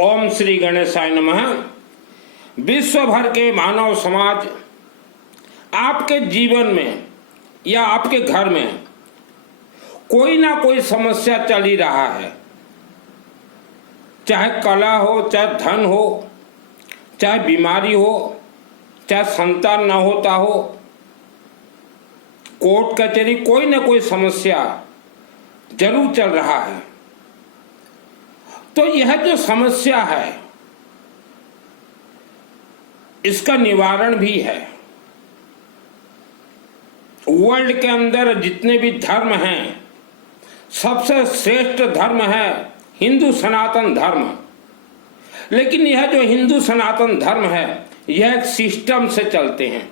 ओम श्री गणेशाय नमः। विश्व भर के मानव समाज आपके जीवन में या आपके घर में कोई ना कोई समस्या चल ही रहा है, चाहे कला हो, चाहे धन हो, चाहे बीमारी हो, चाहे संतान न होता हो, कोर्ट कचहरी, कोई ना कोई समस्या जरूर चल रहा है। तो यह जो समस्या है इसका निवारण भी है। वर्ल्ड के अंदर जितने भी धर्म हैं, सबसे श्रेष्ठ धर्म है हिंदू सनातन धर्म। लेकिन यह जो हिंदू सनातन धर्म है यह एक सिस्टम से चलते हैं।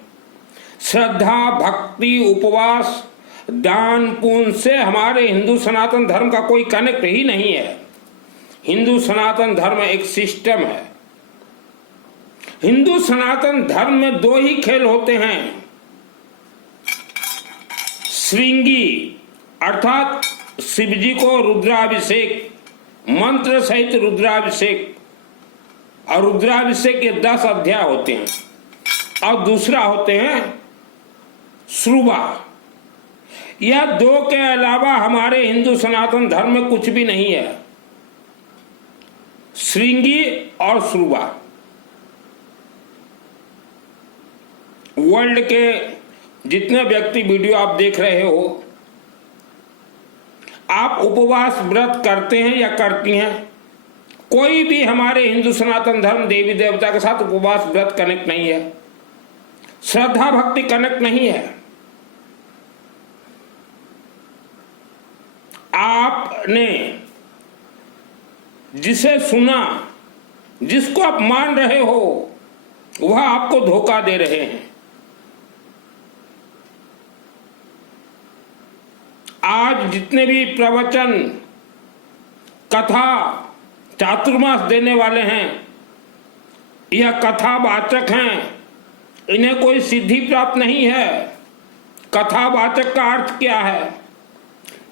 श्रद्धा, भक्ति, उपवास, दान, पुण्य से हमारे हिंदू सनातन धर्म का कोई कनेक्ट ही नहीं है। हिंदू सनातन धर्म एक सिस्टम है। हिंदू सनातन धर्म में दो ही खेल होते हैं, श्रृंगी अर्थात शिव जी को रुद्राभिषेक, मंत्र सहित रुद्राभिषेक, और रुद्राभिषेक के 10 अध्याय होते हैं, और दूसरा होते हैं श्रुवा। यह दो के अलावा हमारे हिंदू सनातन धर्म में कुछ भी नहीं है, श्रृंगी और श्रुवा। वर्ल्ड के जितने व्यक्ति वीडियो आप देख रहे हो, आप उपवास व्रत करते हैं या करती हैं, कोई भी हमारे हिंदू सनातन धर्म देवी देवता के साथ उपवास व्रत कनेक्ट नहीं है, श्रद्धा भक्ति कनेक्ट नहीं है। आपने जिसे सुना, जिसको आप मान रहे हो, वह आपको धोखा दे रहे हैं। आज जितने भी प्रवचन, कथा, चातुर्मास देने वाले हैं, यह कथावाचक हैं, इन्हें कोई सिद्धि प्राप्त नहीं है। कथावाचक का अर्थ क्या है?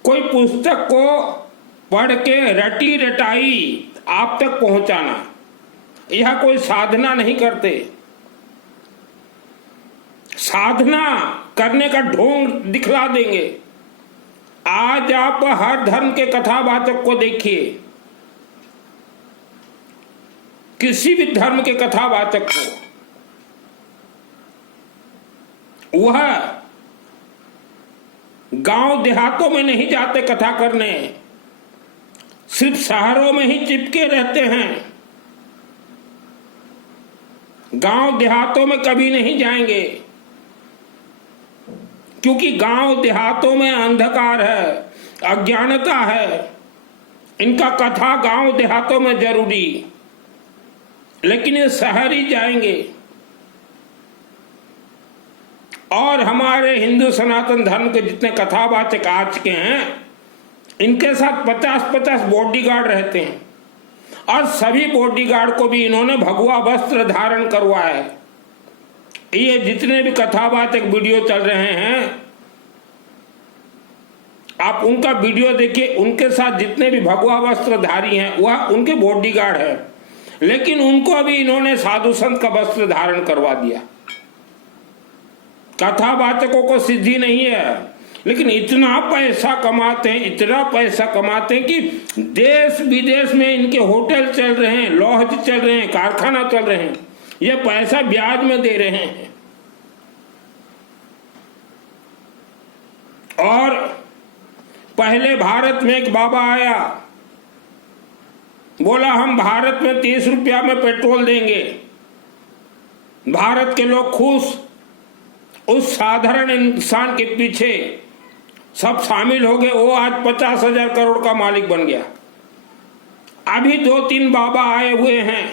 कोई पुस्तक को पढ़ के रटी रटाई आप तक पहुंचाना, यह कोई साधना नहीं करते। साधना करने का ढोंग दिखला देंगे। आज आप हर धर्म के कथावाचक को देखिए, किसी भी धर्म के कथावाचक को, वह गांव देहातों में नहीं जाते कथा करने, सिर्फ शहरों में ही चिपके रहते हैं। गांव देहातों में कभी नहीं जाएंगे, क्योंकि गांव देहातों में अंधकार है, अज्ञानता है। इनका कथा गांव देहातों में जरूरी, लेकिन ये शहर ही जाएंगे। और हमारे हिंदू सनातन धर्म के जितने कथावाचक आज के हैं, इनके साथ 50-50 बॉडीगार्ड रहते हैं, और सभी बॉडीगार्ड को भी इन्होंने भगवा वस्त्र धारण करवाया है। ये जितने भी कथावाचक वीडियो चल रहे हैं, आप उनका वीडियो देखिए, उनके साथ जितने भी भगवा वस्त्रधारी हैं वह उनके बॉडीगार्ड है, लेकिन उनको भी इन्होंने साधु संत का वस्त्र धारण करवा दिया। कथावाचकों को सिद्धि नहीं है, लेकिन इतना पैसा कमाते हैं, इतना पैसा कमाते हैं कि देश विदेश में इनके होटल चल रहे हैं, लॉज चल रहे हैं, कारखाना चल रहे हैं। ये पैसा ब्याज में दे रहे हैं। और पहले भारत में एक बाबा आया, बोला हम भारत में 30 रुपया में पेट्रोल देंगे। भारत के लोग खुश। उस साधारण इंसान के पीछे सब शामिल हो गए। वो आज 50,000 करोड़ का मालिक बन गया। अभी 2-3 बाबा आए हुए हैं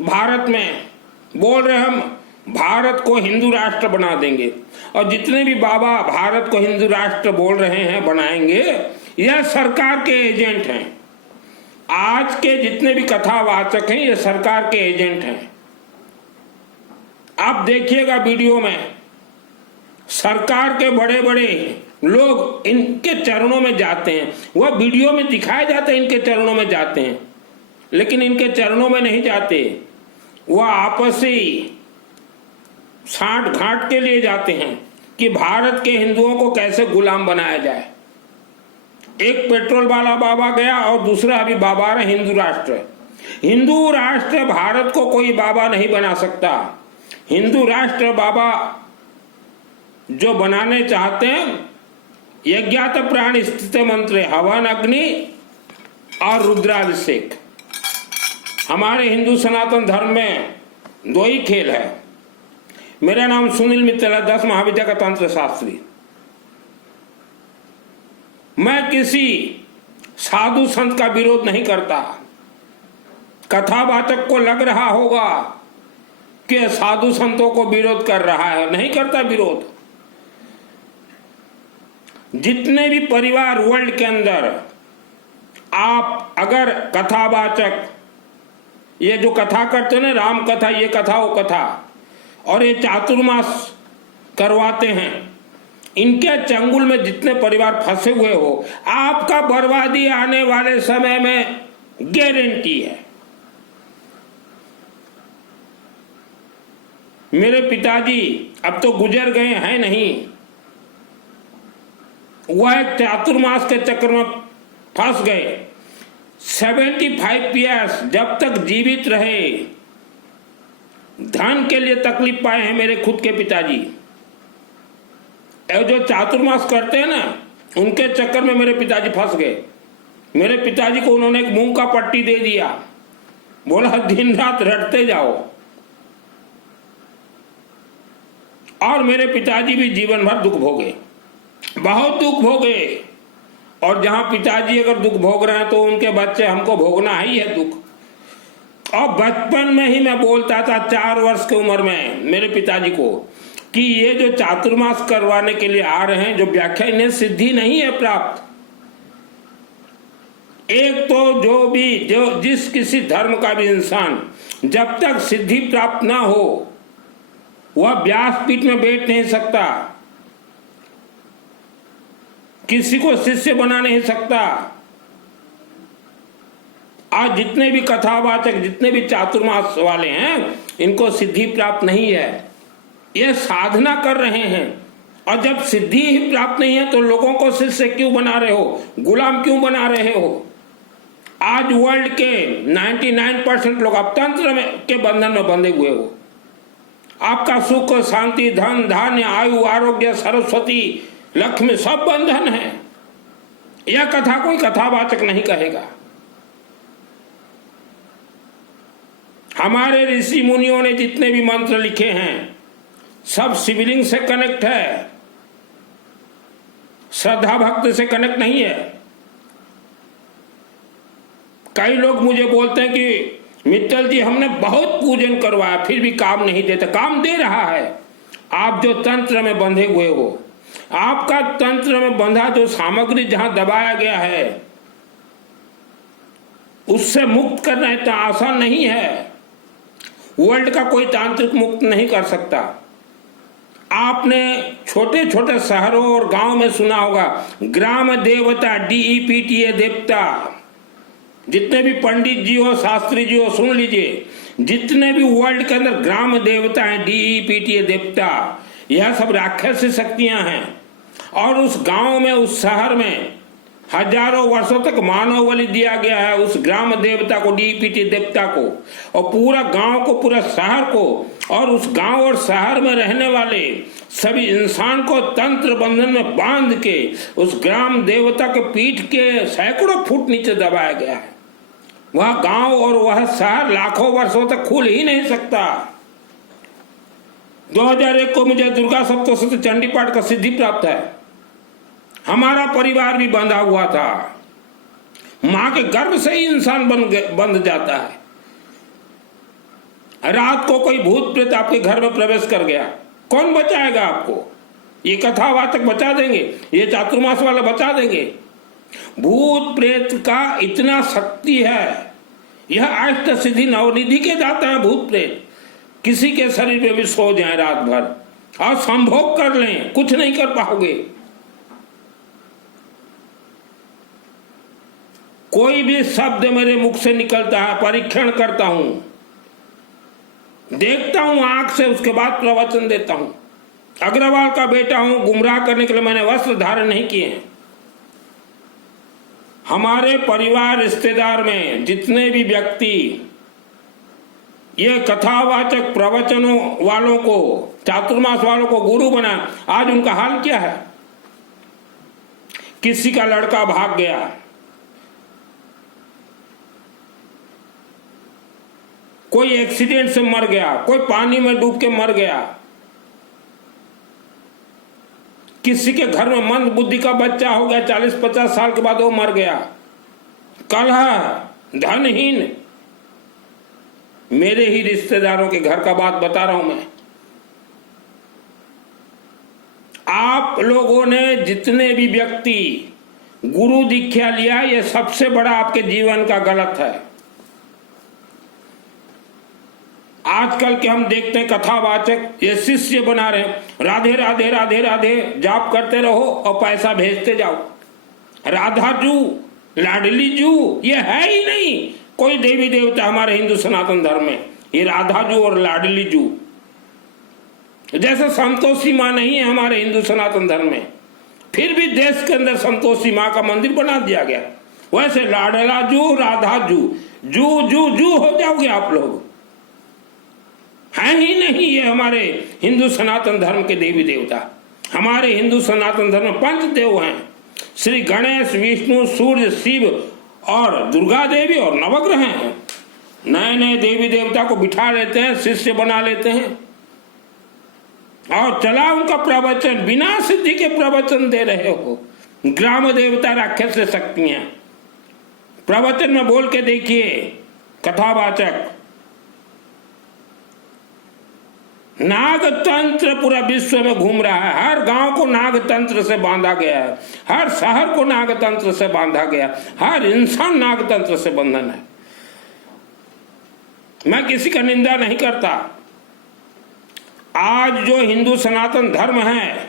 भारत में, बोल रहे हम भारत को हिंदू राष्ट्र बना देंगे। और जितने भी बाबा भारत को हिंदू राष्ट्र बोल रहे हैं, बनाएंगे, यह सरकार के एजेंट हैं। आज के जितने भी कथावाचक हैं ये सरकार के एजेंट हैं। आप देखिएगा वीडियो में, सरकार के बड़े बड़े लोग इनके चरणों में जाते हैं। वह वीडियो में दिखाए जाते हैं, इनके चरणों में जाते हैं। लेकिन इनके चरणों में नहीं जाते, वह आपसी साठ घाट के लिए जाते हैं कि भारत के हिंदुओं को कैसे गुलाम बनाया जाए। एक पेट्रोल वाला बाबा गया और दूसरा अभी बाबा रहा हिंदू राष्ट्र। हिंदू राष्ट्र भारत को कोई बाबा नहीं बना सकता। हिंदू राष्ट्र बाबा जो बनाने चाहते हैं, यज्ञात प्राण स्थित मंत्र, हवन, अग्नि और रुद्राभिषेक। हमारे हिंदू सनातन धर्म में दो ही खेल है। मेरा नाम सुनील मित्तल है, 10 महाविद्या का तंत्र शास्त्री। मैं किसी साधु संत का विरोध नहीं करता। कथावाचक को लग रहा होगा कि साधु संतों को विरोध कर रहा है, नहीं करता विरोध। जितने भी परिवार वर्ल्ड के अंदर आप अगर कथावाचक, ये जो कथा करते हैं ना, राम कथा, ये कथा वो कथा, और ये चातुर्मास करवाते हैं, इनके चंगुल में जितने परिवार फंसे हुए हो, आपका बर्बादी आने वाले समय में गारंटी है। मेरे पिताजी अब तो गुजर गए हैं नहीं, वह एक चातुर्मास के चक्कर में फंस गए। 75 ईयर्स जब तक जीवित रहे, धन के लिए तकलीफ पाए हैं मेरे खुद के पिताजी। जो चातुर्मास करते हैं ना, उनके चक्कर में मेरे पिताजी फंस गए। मेरे पिताजी को उन्होंने एक मूंग का पट्टी दे दिया, बोला दिन रात रटते जाओ, और मेरे पिताजी भी जीवन भर दुख भोगे, बहुत दुख भोगे। और जहां पिताजी अगर दुख भोग रहे हैं तो उनके बच्चे हमको भोगना ही है दुख। और बचपन में ही मैं बोलता था 4 वर्ष की उम्र में मेरे पिताजी को कि ये जो चातुर्मास करवाने के लिए आ रहे हैं, जो व्याख्या, इन्हें सिद्धि नहीं है प्राप्त। एक तो जो जिस किसी धर्म का भी इंसान जब तक सिद्धि प्राप्त ना हो, वह व्यासपीठ में बैठ नहीं सकता, किसी को शिष्य बना नहीं सकता। आज जितने भी कथावाचक, जितने भी चातुर्मास वाले हैं, इनको सिद्धि प्राप्त नहीं है। ये साधना कर रहे हैं, और जब सिद्धि ही प्राप्त नहीं है तो लोगों को शिष्य क्यों बना रहे हो, गुलाम क्यों बना रहे हो? आज वर्ल्ड के 99% लोग अब तंत्र में के बंधन में बंधे हुए हो। आपका सुख, शांति, धन, धान्य, आयु, आरोग्य, सरस्वती, लक्ष्मी सब बंधन है। यह कथा कोई कथावाचक नहीं कहेगा। हमारे ऋषि मुनियों ने जितने भी मंत्र लिखे हैं, सब शिवलिंग से कनेक्ट है, श्रद्धा भक्ति से कनेक्ट नहीं है। कई लोग मुझे बोलते हैं कि मित्तल जी हमने बहुत पूजन करवाया फिर भी काम नहीं देता। काम दे रहा है। आप जो तंत्र में बंधे हुए हो, आपका तंत्र में बंधा जो सामग्री जहां दबाया गया है, उससे मुक्त करना इतना आसान नहीं है। वर्ल्ड का कोई तांत्रिक मुक्त नहीं कर सकता। आपने छोटे छोटे शहरों और गांव में सुना होगा, ग्राम देवता, DEPTA देवता। जितने भी पंडित जी हो, शास्त्री जी हो, सुन लीजिए, जितने भी वर्ल्ड के अंदर ग्राम देवता हैं, DEPTA देवता, यह सब राक्षसी शक्तियां हैं। और उस गांव में, उस शहर में हजारों वर्षों तक मानव बलि दिया गया है उस ग्राम देवता को, DEPTA देवता को, और पूरा गांव को, पूरा शहर को, और उस गांव और शहर में रहने वाले सभी इंसान को तंत्र बंधन में बांध के उस ग्राम देवता के पीठ के सैकड़ों फुट नीचे दबाया गया है। वह गांव और वह शहर लाखों वर्षों तक खुल ही नहीं सकता। 2001 को मुझे दुर्गा सप्तशती चंडी पाठ का सिद्धि प्राप्त है। हमारा परिवार भी बंधा हुआ था। मां के गर्भ से ही इंसान बंध जाता है। रात को कोई भूत प्रेत आपके घर में प्रवेश कर गया, कौन बचाएगा आपको? ये कथावाचक बचा देंगे, ये चातुर्मास वाले बचा देंगे। भूत प्रेत का इतना शक्ति है, यह अष्ट सिद्धि नवनिधि के जाता है। भूत प्रेत किसी के शरीर में भी सो जाए रात भर और संभोग कर लें, कुछ नहीं कर पाओगे। कोई भी शब्द मेरे मुख से निकलता है, परीक्षण करता हूं, देखता हूं आंख से, उसके बाद प्रवचन देता हूं। अग्रवाल का बेटा हूं, गुमराह करने के लिए मैंने वस्त्र धारण नहीं किए हैं। हमारे परिवार रिश्तेदार में जितने भी व्यक्ति ये कथावाचक प्रवचनों वालों को, चातुर्मास वालों को गुरु बना, आज उनका हाल क्या है? किसी का लड़का भाग गया, कोई एक्सीडेंट से मर गया, कोई पानी में डूब के मर गया, किसी के घर में मंद बुद्धि का बच्चा हो गया, 40-50 साल के बाद वो मर गया। कलह, धनहीन, मेरे ही रिश्तेदारों के घर का बात बता रहा हूं मैं। आप लोगों ने जितने भी व्यक्ति गुरु दीक्षा लिया, ये सबसे बड़ा आपके जीवन का गलत है। आजकल के हम देखते हैं कथावाचक ये शिष्य बना रहे हैं, राधे राधे राधे राधे जाप करते रहो और पैसा भेजते जाओ। राधा जू, लाडली जू, ये है ही नहीं कोई देवी देवता हमारे हिंदू सनातन धर्म में, ये राधा जू और लाडली जू। जैसे संतोषी माँ नहीं है हमारे हिंदू सनातन धर्म में, फिर भी देश के अंदर संतोषी माँ का मंदिर बना दिया गया, वैसे लाडला जू, राधा जू, जू जू जू हो जाओगे आप लोग। है ही नहीं ये हमारे हिंदू सनातन धर्म के देवी देवता। हमारे हिंदू सनातन धर्म में 5 देव हैं, श्री गणेश, विष्णु, सूर्य, शिव और दुर्गा देवी और नवग्रह हैं। नए नए देवी देवता को बिठा लेते हैं, शिष्य बना लेते हैं और चला उनका प्रवचन, बिना सिद्धि के प्रवचन दे रहे हो। ग्राम देवता राक्षस से शक्ति हैं, प्रवचन में बोल के देखिए। कथावाचक नाग तंत्र पूरा विश्व में घूम रहा है, हर गांव को नाग तंत्र से बांधा गया है, हर शहर को नाग तंत्र से बांधा गया, हर इंसान नाग तंत्र से बंधन है। मैं किसी का निंदा नहीं करता। आज जो हिंदू सनातन धर्म है,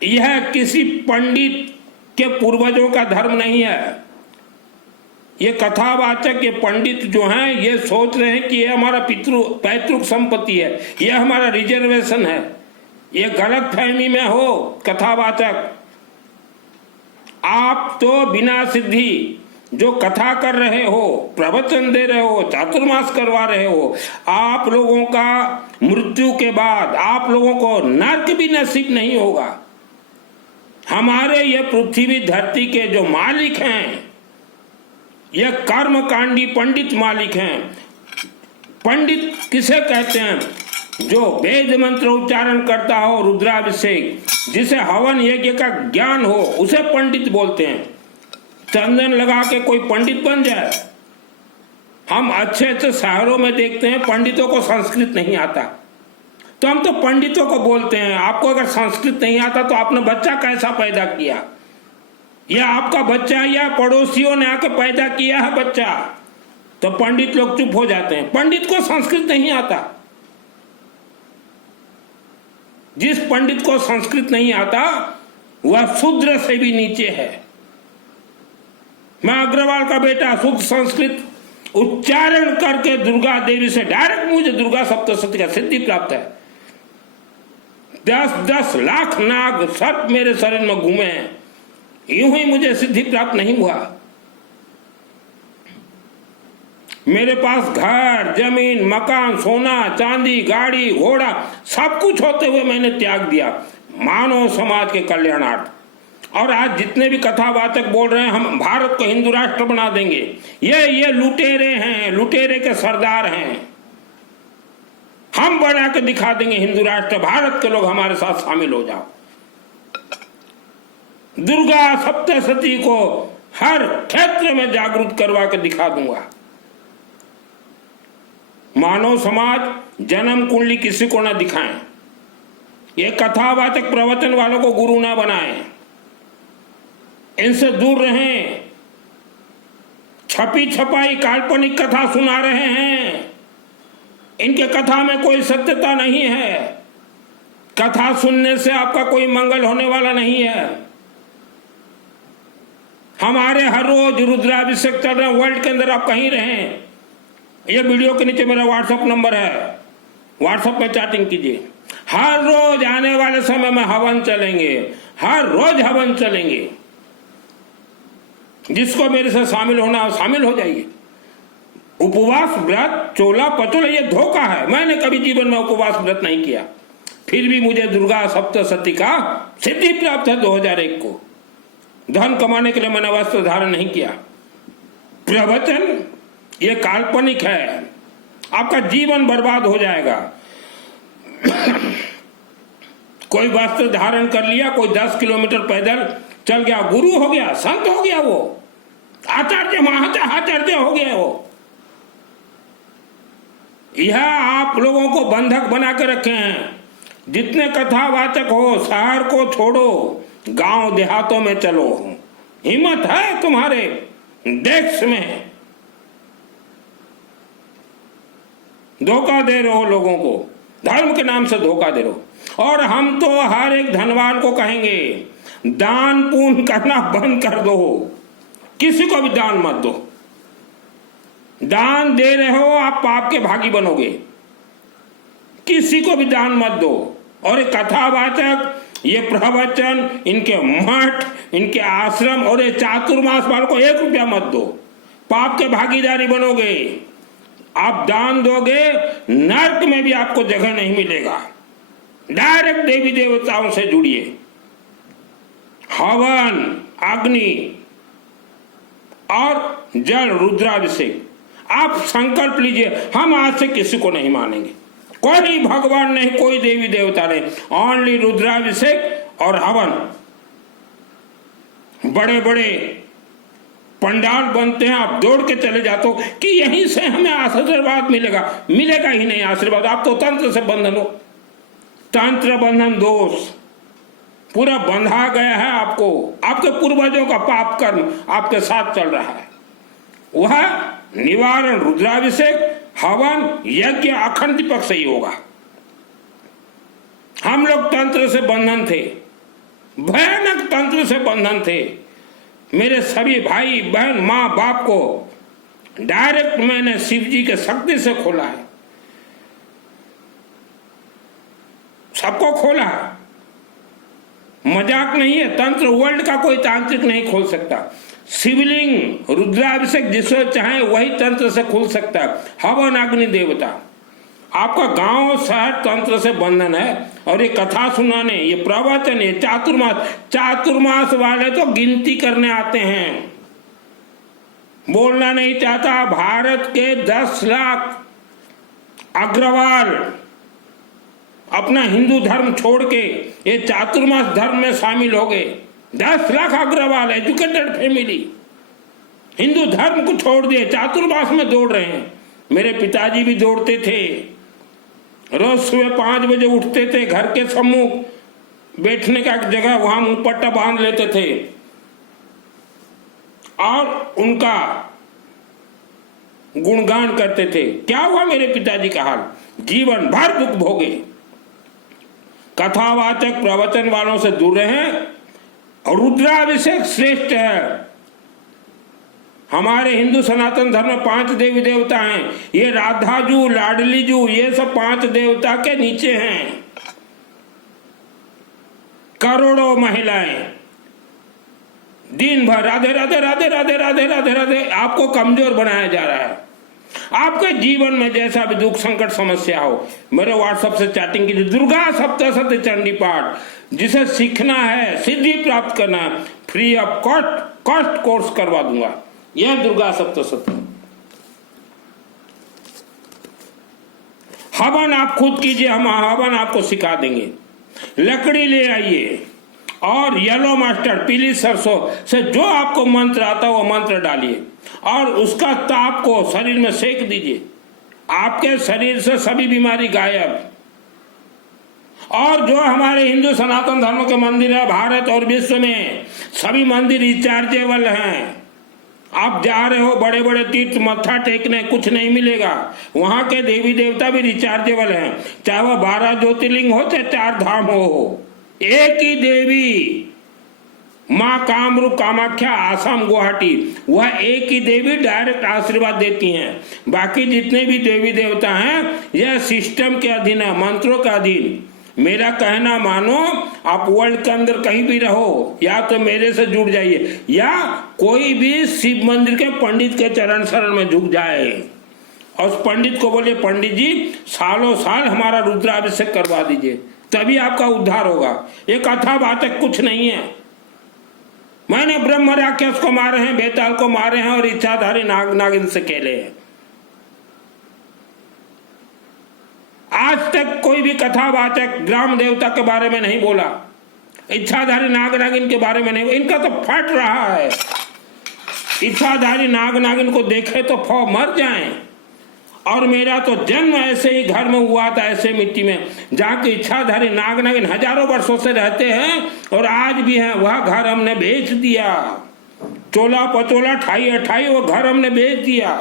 यह किसी पंडित के पूर्वजों का धर्म नहीं है। ये कथावाचक, ये पंडित जो हैं, ये सोच रहे हैं कि ये हमारा पैतृक संपत्ति है, ये हमारा रिजर्वेशन है। ये गलत फहमी में हो कथावाचक। आप तो बिना सिद्धि जो कथा कर रहे हो, प्रवचन दे रहे हो, चातुर्मास करवा रहे हो, आप लोगों का मृत्यु के बाद आप लोगों को नर्क भी नसीब नहीं होगा। हमारे ये पृथ्वी धरती के जो मालिक हैं, यह कर्मकांडी पंडित मालिक हैं। पंडित किसे कहते हैं? जो वेद मंत्र उच्चारण करता हो, रुद्राभिषेक, जिसे हवन यज्ञ का ज्ञान हो, उसे पंडित बोलते हैं। चंदन लगा के कोई पंडित बन जाए? हम अच्छे अच्छे शहरों में देखते हैं पंडितों को संस्कृत नहीं आता, तो हम तो पंडितों को बोलते हैं। आपको अगर संस्कृत नहीं आता तो आपने बच्चा कैसा पैदा किया? या आपका बच्चा या पड़ोसियों ने आके पैदा किया है बच्चा? तो पंडित लोग चुप हो जाते हैं। पंडित को संस्कृत नहीं आता। जिस पंडित को संस्कृत नहीं आता वह शूद्र से भी नीचे है। मैं अग्रवाल का बेटा, शुद्ध संस्कृत उच्चारण करके दुर्गा देवी से डायरेक्ट मुझे दुर्गा सप्तशती का सिद्धि प्राप्त है। 10-10 लाख नाग सर्प मेरे शरीर में घूमे हैं, यूं ही मुझे सिद्धि प्राप्त नहीं हुआ। मेरे पास घर, जमीन, मकान, सोना, चांदी, गाड़ी, घोड़ा सब कुछ होते हुए मैंने त्याग दिया मानव समाज के कल्याणार्थ। और आज जितने भी कथावाचक बोल रहे हैं हम भारत को हिंदू राष्ट्र बना देंगे, ये लुटेरे हैं, लुटेरे के सरदार हैं। हम बना के दिखा देंगे हिंदू राष्ट्र, भारत के लोग हमारे साथ शामिल हो जाओ। दुर्गा सप्तशती को हर क्षेत्र में जागरूक करवा के दिखा दूंगा। मानव समाज जन्म कुंडली किसी को ना दिखाएं। ये कथावाचक प्रवचन वालों को गुरु ना बनाएं, इनसे दूर रहें। छपी छपाई काल्पनिक कथा सुना रहे हैं, इनके कथा में कोई सत्यता नहीं है। कथा सुनने से आपका कोई मंगल होने वाला नहीं है। हमारे हर रोज रुद्राभिषेक चल रहे हैं। वर्ल्ड के अंदर आप कहीं रहें, ये वीडियो के नीचे मेरा व्हाट्सएप नंबर है, व्हाट्सएप में चैटिंग कीजिए। हर रोज आने वाले समय में हवन चलेंगे, हर रोज हवन चलेंगे। जिसको मेरे से शामिल होना हो शामिल हो जाइए। उपवास व्रत चोला पचोला ये धोखा है। मैंने कभी जीवन में उपवास व्रत नहीं किया, फिर भी मुझे दुर्गा सप्तशती का सिद्धि प्राप्त है 2001 को। धन कमाने के लिए मैंने वस्त्र धारण नहीं किया। प्रवचन ये काल्पनिक है, आपका जीवन बर्बाद हो जाएगा। कोई वस्त्र धारण कर लिया, कोई 10 किलोमीटर पैदल चल गया, गुरु हो गया, संत हो गया, वो आचार्य महाचार्य हो गया वो। यह आप लोगों को बंधक बना के रखे हैं। जितने कथावाचक हो शहर को छोड़ो, गांव देहातों में चलो। हिम्मत है तुम्हारे देश में, धोखा दे रहे हो लोगों को, धर्म के नाम से धोखा दे रहे हो। और हम तो हर एक धनवान को कहेंगे दान पुण्य करना बंद कर दो, किसी को भी दान मत दो। दान दे रहे हो आप पाप के भागी बनोगे, किसी को भी दान मत दो। और कथावाचक, ये प्रवचन, इनके मठ, इनके आश्रम और ये चातुर्मास वालों को 1 रुपया मत दो, पाप के भागीदारी बनोगे। आप दान दोगे, नर्क में भी आपको जगह नहीं मिलेगा। डायरेक्ट देवी देवताओं से जुड़िए। हवन, अग्नि और जल, रुद्राभिषेक। आप संकल्प लीजिए, हम आज से किसी को नहीं मानेंगे, कोई भगवान नहीं, कोई देवी देवता नहीं, ओनली रुद्राभिषेक और हवन। बड़े बड़े पंडाल बनते हैं, आप दौड़ के चले जाते हो कि यहीं से हमें आशीर्वाद मिलेगा। मिलेगा ही नहीं आशीर्वाद, आप तो तंत्र से बंधन हो। तंत्र बंधन दोष पूरा बंधा गया है आपको। आपके पूर्वजों का पाप कर्म आपके साथ चल रहा है। वह निवारण रुद्राभिषेक, हवन, यज्ञ अखंड दीपक से ही होगा। हम लोग तंत्र से बंधन थे, भयानक तंत्र से बंधन थे। मेरे सभी भाई बहन माँ बाप को डायरेक्ट मैंने शिव जी के शक्ति से खोला है, सबको खोला है। मजाक नहीं है, तंत्र वर्ल्ड का कोई तांत्रिक नहीं खोल सकता। शिवलिंग रुद्राभिषेक जिसको चाहे वही तंत्र से खुल सकता है। हवन, अग्नि देवता। आपका गांव शहर तंत्र से बंधन है। और ये कथा सुनाने, ये प्रवचन, ये चातुर्मास वाले तो गिनती करने आते हैं, बोलना नहीं चाहता। भारत के 10 लाख अग्रवाल अपना हिंदू धर्म छोड़ के ये चातुर्मास धर्म में शामिल हो गए। 10 लाख अग्रवाल, एजुकेटेड फैमिली, हिंदू धर्म को छोड़ दिए, चातुर्मास में दौड़ रहे हैं। मेरे पिताजी भी दौड़ते थे, रोज सुबह 5 बजे उठते थे, घर के सम्मुख बैठने का जगह वहां मुंहपट्टा बांध लेते थे और उनका गुणगान करते थे। क्या हुआ मेरे पिताजी का हाल? जीवन भर दुख भोगे। कथावाचक प्रवचन वालों से दूर रहें। रुद्राभिषेक श्रेष्ठ है। हमारे हिंदू सनातन धर्म में 5 देवी देवता हैं। ये राधाजू, लाडलीजू, ये सब 5 देवता के नीचे हैं। करोड़ों महिलाएं दिन भर राधे राधे राधे राधे राधे राधे राधे, आपको कमजोर बनाया जा रहा है। आपके जीवन में जैसा भी दुख संकट समस्या हो, मेरे व्हाट्सएप से चैटिंग कीजिए। दुर्गा सप्तशती चंडी पाठ जिसे सीखना है, सिद्धि प्राप्त करना है, फ्री ऑफ कॉस्ट कोर्स करवा दूंगा। यह दुर्गा सप्तशती। हवन आप खुद कीजिए, हम हवन आपको सिखा देंगे। लकड़ी ले आइए और येलो मस्टर्ड, पीली सरसों से जो आपको मंत्र आता है वो मंत्र डालिए और उसका ताप को शरीर में सेक दीजिए। आपके शरीर से सभी बीमारी गायब। और जो हमारे हिंदू सनातन धर्म के मंदिर है भारत और विश्व में, सभी मंदिर रिचार्जेबल हैं। आप जा रहे हो बड़े बड़े तीर्थ मत्था टेकने, कुछ नहीं मिलेगा। वहां के देवी देवता भी रिचार्जेबल हैं, चाहे वह 12 ज्योतिर्लिंग हो चाहे 4 धाम हो। एक ही देवी माँ कामरूप कामाख्या आसाम गुवाहाटी, वह एक ही देवी डायरेक्ट आशीर्वाद देती हैं। बाकी जितने भी देवी देवता हैं यह सिस्टम के अधीन है, मंत्रों के अधीन। मेरा कहना मानो, आप वर्ल्ड के अंदर कहीं भी रहो, या तो मेरे से जुड़ जाइए या कोई भी शिव मंदिर के पंडित के चरण शरण में झुक जाए और उस पंडित को बोले, पंडित जी सालों साल हमारा रुद्राभिषेक करवा दीजिए, तभी आपका उद्धार होगा। ये कथा बातें कुछ नहीं है। मैंने ब्रह्म राक्षस को मारे हैं, बेताल को मारे हैं और इच्छाधारी नाग नागिन से खेले हैं। आज तक कोई भी कथा बातें ग्राम देवता के बारे में नहीं बोला, इच्छाधारी नाग नागिन के बारे में नहीं। इनका तो फट रहा है। इच्छाधारी नाग नागिन को देखे तो मर जाएं। और मेरा तो जन्म ऐसे ही घर में हुआ था, ऐसे मिट्टी में, जहाँ की इच्छाधारी नाग नागिन हजारों वर्षों से रहते हैं और आज भी हैं। वह घर हमने बेच दिया, चोला पचोला ठाई अठाई वो घर हमने बेच दिया।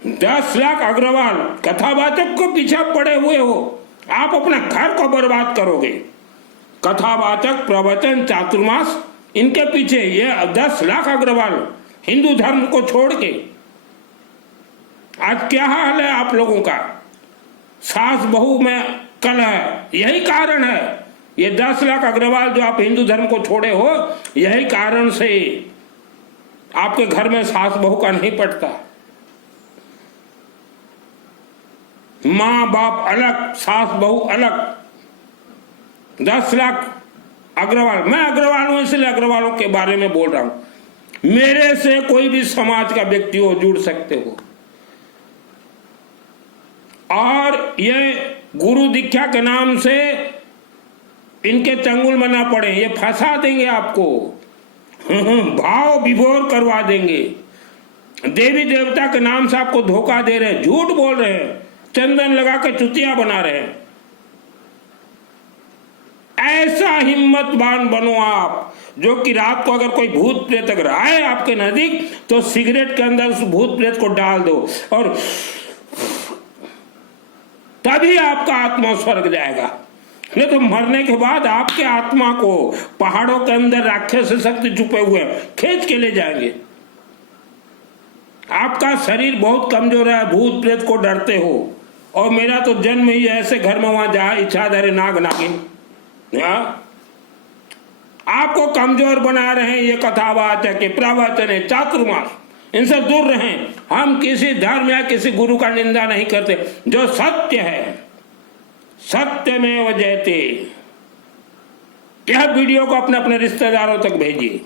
10 लाख अग्रवाल कथावाचक को पीछे पड़े हुए हो, आप अपना घर को बर्बाद करोगे। कथावाचक, प्रवचन, चातुर्मास, इनके पीछे ये 10 लाख अग्रवाल हिंदू धर्म को छोड़ के। आज क्या हाल है आप लोगों का? सास बहू में कलह, यही कारण है। ये 10 लाख अग्रवाल जो आप हिंदू धर्म को छोड़े हो, यही कारण से आपके घर में सास बहू का नहीं पटता। माँ बाप अलग, सास बहू अलग। 10 लाख अग्रवाल, मैं अग्रवाल हूं इसलिए अग्रवालों के बारे में बोल रहा हूं। मेरे से कोई भी समाज का व्यक्ति हो, जुड़ सकते हो। और ये गुरु दीक्षा के नाम से इनके चंगुल में ना पड़े, ये फंसा देंगे आपको, भाव विभोर करवा देंगे। देवी देवता के नाम से आपको धोखा दे रहे हैं, झूठ बोल रहे हैं, चंदन लगा के चुतिया बना रहे हैं। ऐसा हिम्मतवान बनो आप, जो कि रात को अगर कोई भूत प्रेत अगर आए आपके नजदीक तो सिगरेट के अंदर उस भूत प्रेत को डाल दो और तभी आपका आत्मा स्वर्ग जाएगा। नहीं तो मरने के बाद आपके आत्मा को पहाड़ों के अंदर राक्षस शक्ति छुपे हुए खींच के ले जाएंगे। आपका शरीर बहुत कमजोर है, भूत प्रेत को डरते हो। और मेरा तो जन्म ही ऐसे घर में हुआ जहां इच्छाधारी नाग नागिन आपको कमजोर बना रहे हैं। ये कथावाचक है, प्रवचन है, चातुर्मास, इनसे दूर रहें। हम किसी धर्म या किसी गुरु का निंदा नहीं करते। जो सत्य है, सत्यमेव जयते। यह वीडियो को अपने अपने रिश्तेदारों तक भेजिए।